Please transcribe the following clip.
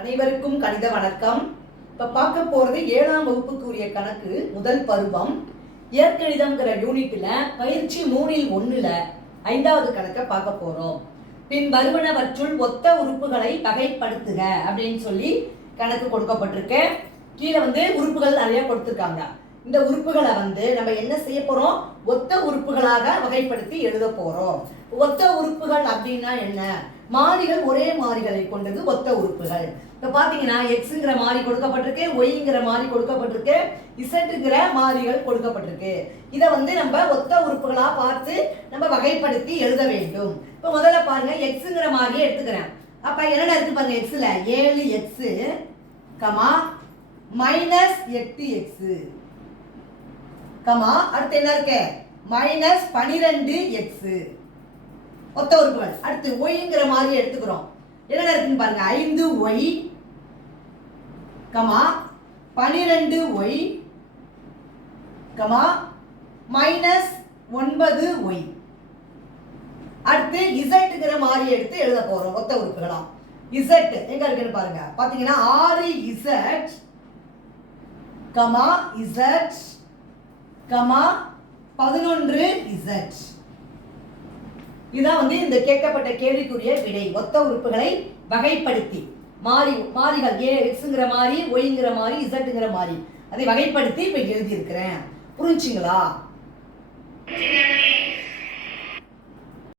அனைவருக்கும் கணித வணக்கம். இப்ப பார்க்க போறது 7ஆம் வகுப்புக்குரிய கணக்கு முதல் பருவம் இயற்கணிதம்ங்கிற யூனிட்ல பயிற்சி 3ல் 5வது கணக்கை பார்க்க போறோம். பின் வருவனவற்றுள் ஒத்த உறுப்புகளை வகைப்படுத்துக அப்படின்னு சொல்லி கணக்கு கொடுக்கப்பட்டிருக்கு. கீழே உறுப்புகள் நிறைய கொடுத்துருக்காங்க. இந்த உறுப்புகளை நம்ம என்ன செய்ய போறோம்? ஒத்த உறுப்புகளாக வகைப்படுத்தி எழுத போறோம். ஒத்த உறுப்புகள் அப்படின்னா என்ன? மாறிகள் ஒரே மாறிகளை கொண்டது ஒத்த உறுப்புகள். இப்ப பாத்தீங்கன்னா எக்ஸ்ங்கிற மாறி கொடுக்கப்பட்டிருக்கு, ஒய்ங்கிற மாறி கொடுக்கப்பட்டிருக்கு, இசட்ங்கிற மாறிகள் கொடுக்கப்பட்டிருக்கு. இதை நம்ம ஒத்த உறுப்புகளா பார்த்து நம்ம வகைப்படுத்தி எழுத வேண்டும். இப்ப முதல்ல பாருங்க, எக்ஸ்ங்கிற மாறியை எடுத்துக்கிறேன். அப்ப என்னென்ன இருக்கு பாருங்க. எக்ஸ்ல 7x கமா -8x கமா அடுத்து என்ன இருக்கு? -12x ஒத்த உறுப்புகள். அடுத்து ஒய்ங்கிற மாதிரி எடுத்துக்கிறோம். என்ன இருக்குன்னு பாருங்க. 5y comma 12y comma -9y. அடுத்து இசட்ங்கிற மாதிரி எடுத்து எழுத போறோம் ஒத்த உறுப்புகளா. இசட் எங்க இருக்குன்னு பாருங்க. பாத்தீங்கன்னா 6z comma z comma 11z. இதான் இந்த கேட்கப்பட்ட கேள்விக்குரிய விடை. ஒத்த உறுப்புகளை வகைப்படுத்தி மாறிகள் எக்ஸ்ங்கிற மாறி, ஒய்ங்கிற மாறி, இசட்ங்கிற மாறி அதை வகைப்படுத்தி இப்ப எழுதி இருக்கிறேன். புரிஞ்சுங்களா?